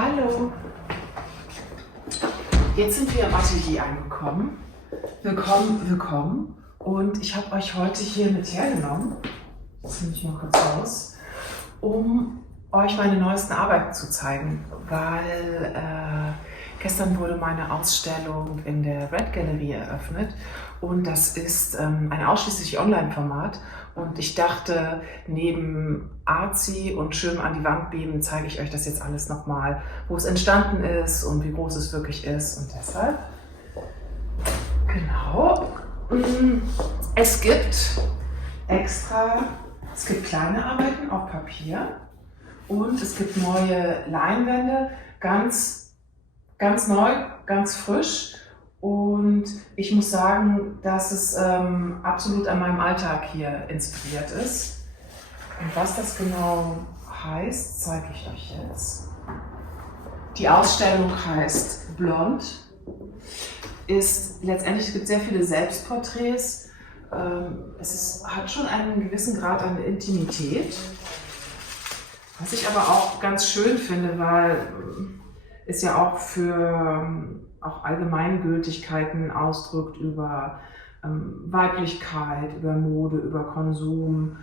Hallo, jetzt sind wir im Atelier angekommen. Willkommen, willkommen. Und ich habe euch heute hier mit hergenommen, das nehme ich mal kurz raus, um euch meine neuesten Arbeiten zu zeigen, weil gestern wurde meine Ausstellung in der Red Gallery eröffnet und das ist ein ausschließlich Online-Format und ich dachte, neben Artsy und schön an die Wand beamen zeige ich euch das jetzt alles nochmal, wo es entstanden ist und wie groß es wirklich ist und deshalb, genau, es gibt kleine Arbeiten auf Papier und es gibt neue Leinwände, ganz neu, ganz frisch. Und ich muss sagen, dass es absolut an meinem Alltag hier inspiriert ist. Und was das genau heißt, zeige ich euch jetzt. Die Ausstellung heißt Blond. Es gibt sehr viele Selbstporträts. Hat schon einen gewissen Grad an Intimität. Was ich aber auch ganz schön finde, weil es ja auch für auch Allgemeingültigkeiten ausdrückt über Weiblichkeit, über Mode, über Konsum.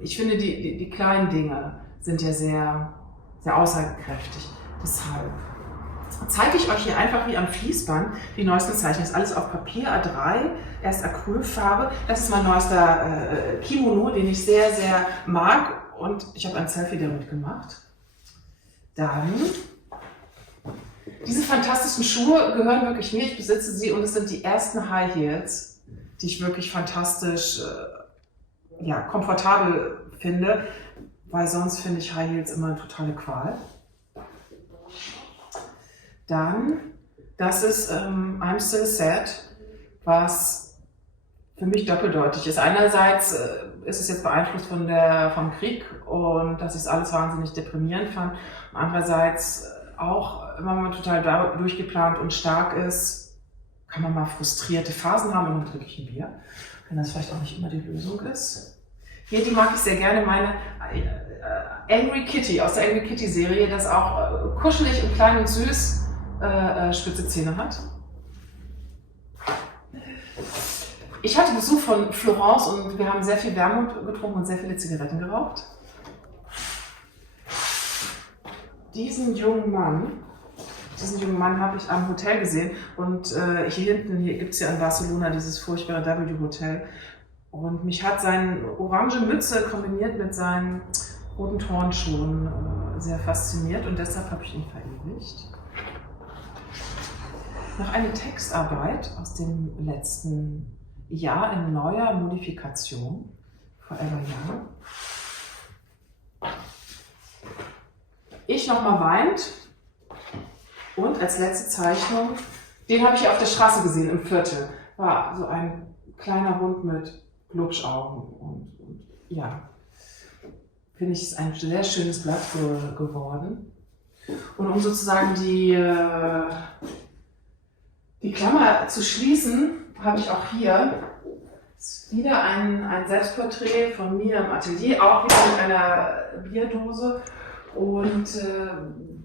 Ich finde, die kleinen Dinge sind ja sehr, sehr aussagekräftig. Deshalb zeige ich euch hier einfach wie am Fließband die neuesten Zeichen. Das ist alles auf Papier A3, erst Acrylfarbe. Das ist mein neuester Kimono, den ich sehr, sehr mag und ich habe ein Selfie damit gemacht. Dann diese fantastischen Schuhe gehören wirklich mir, ich besitze sie und es sind die ersten High Heels, die ich wirklich fantastisch, komfortabel finde, weil sonst finde ich High Heels immer eine totale Qual. Dann, das ist I'm Still Sad, was für mich doppeldeutig ist. Einerseits ist es jetzt beeinflusst vom Krieg und dass ich es alles wahnsinnig deprimierend fand. Andererseits auch, wenn man total durchgeplant und stark ist, kann man mal frustrierte Phasen haben und dann trinke ich ein Bier, wenn das vielleicht auch nicht immer die Lösung ist. Hier, die mag ich sehr gerne, meine Angry Kitty aus der Angry Kitty Serie, das auch kuschelig und klein und süß spitze Zähne hat. Ich hatte Besuch von Florence und wir haben sehr viel Wermut getrunken und sehr viele Zigaretten geraucht. Diesen jungen Mann habe ich am Hotel gesehen und hier gibt es ja in Barcelona dieses furchtbare W Hotel und mich hat seine orange Mütze kombiniert mit seinen roten Turnschuhen sehr fasziniert und deshalb habe ich ihn verewigt. Noch eine Textarbeit aus dem letzten Jahr in neuer Modifikation, Forever Young. Ich nochmal weint und als letzte Zeichnung, den habe ich auf der Straße gesehen im Viertel, war so ein kleiner Hund mit Glubschaugen und ja, finde ich, ist ein sehr schönes Blatt geworden. Und um sozusagen die Klammer zu schließen, habe ich auch hier wieder ein Selbstporträt von mir im Atelier, auch wieder mit einer Bierdose. Und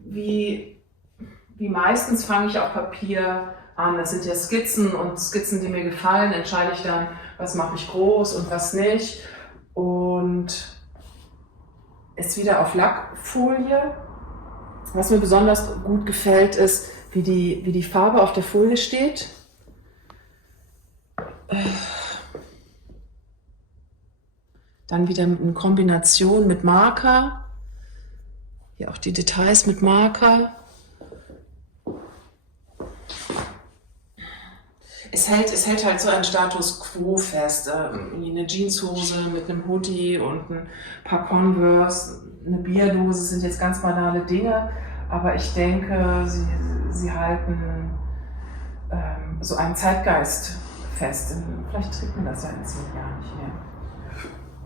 wie meistens fange ich auf Papier an. Das sind ja Skizzen und Skizzen, die mir gefallen, entscheide ich dann, was mache ich groß und was nicht. Und ist wieder auf Lackfolie. Was mir besonders gut gefällt, ist, wie die Farbe auf der Folie steht. Dann wieder in Kombination mit Marker. Hier auch die Details mit Marker. Es hält halt so einen Status quo fest. Eine Jeanshose mit einem Hoodie und ein paar Converse, eine Bierdose sind jetzt ganz banale Dinge, aber ich denke, sie halten so einen Zeitgeist fest. Vielleicht trägt man das ja in 10 Jahren nicht mehr.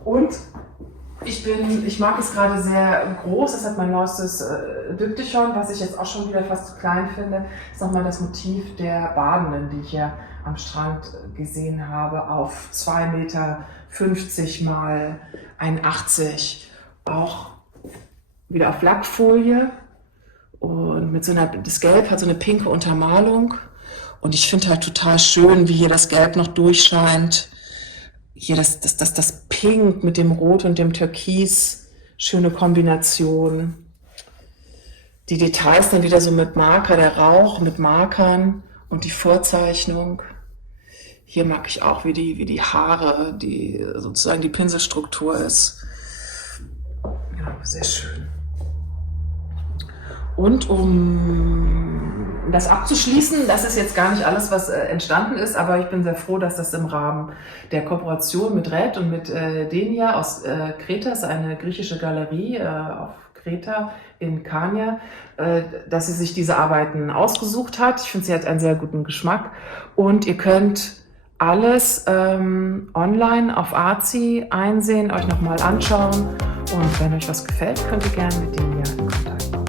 Und ich mag es gerade sehr groß, das hat mein neuestes Diptychon, was ich jetzt auch schon wieder fast zu klein finde, ist nochmal das Motiv der Badenden, die ich ja am Strand gesehen habe, auf 2,50 Meter mal 1,80 Meter, auch wieder auf Lackfolie Und das Gelb hat so eine pinke Untermalung. Und ich finde halt total schön, wie hier das Gelb noch durchscheint. Hier das Pink mit dem Rot und dem Türkis. Schöne Kombination. Die Details dann wieder so mit Marker, der Rauch mit Markern und die Vorzeichnung. Hier mag ich auch, wie die Haare, die sozusagen die Pinselstruktur ist. Ja, sehr schön. Und um das abzuschließen, das ist jetzt gar nicht alles, was entstanden ist, aber ich bin sehr froh, dass das im Rahmen der Kooperation mit Red und mit Denia aus Kreta, ist eine griechische Galerie auf Kreta in Kania, dass sie sich diese Arbeiten ausgesucht hat. Ich finde, sie hat einen sehr guten Geschmack und ihr könnt alles online auf Artsy einsehen, euch nochmal anschauen und wenn euch was gefällt, könnt ihr gerne mit Denia in Kontakt kommen.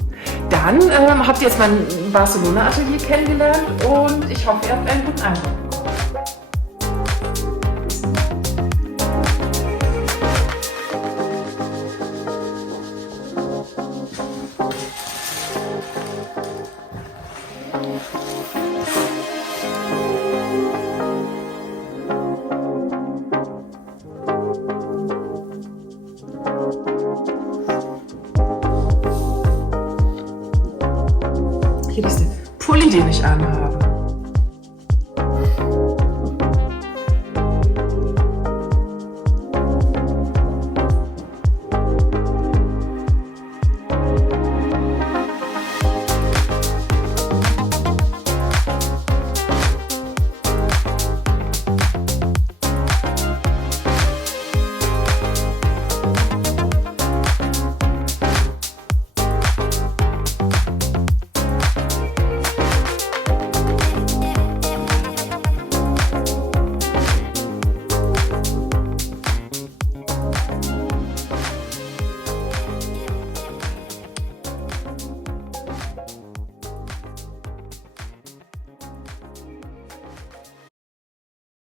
Dann habt ihr jetzt mein Barcelona-Atelier kennengelernt und ich hoffe, ihr habt einen guten Eindruck bekommen. Hier ist der Pulli, den ich anhabe.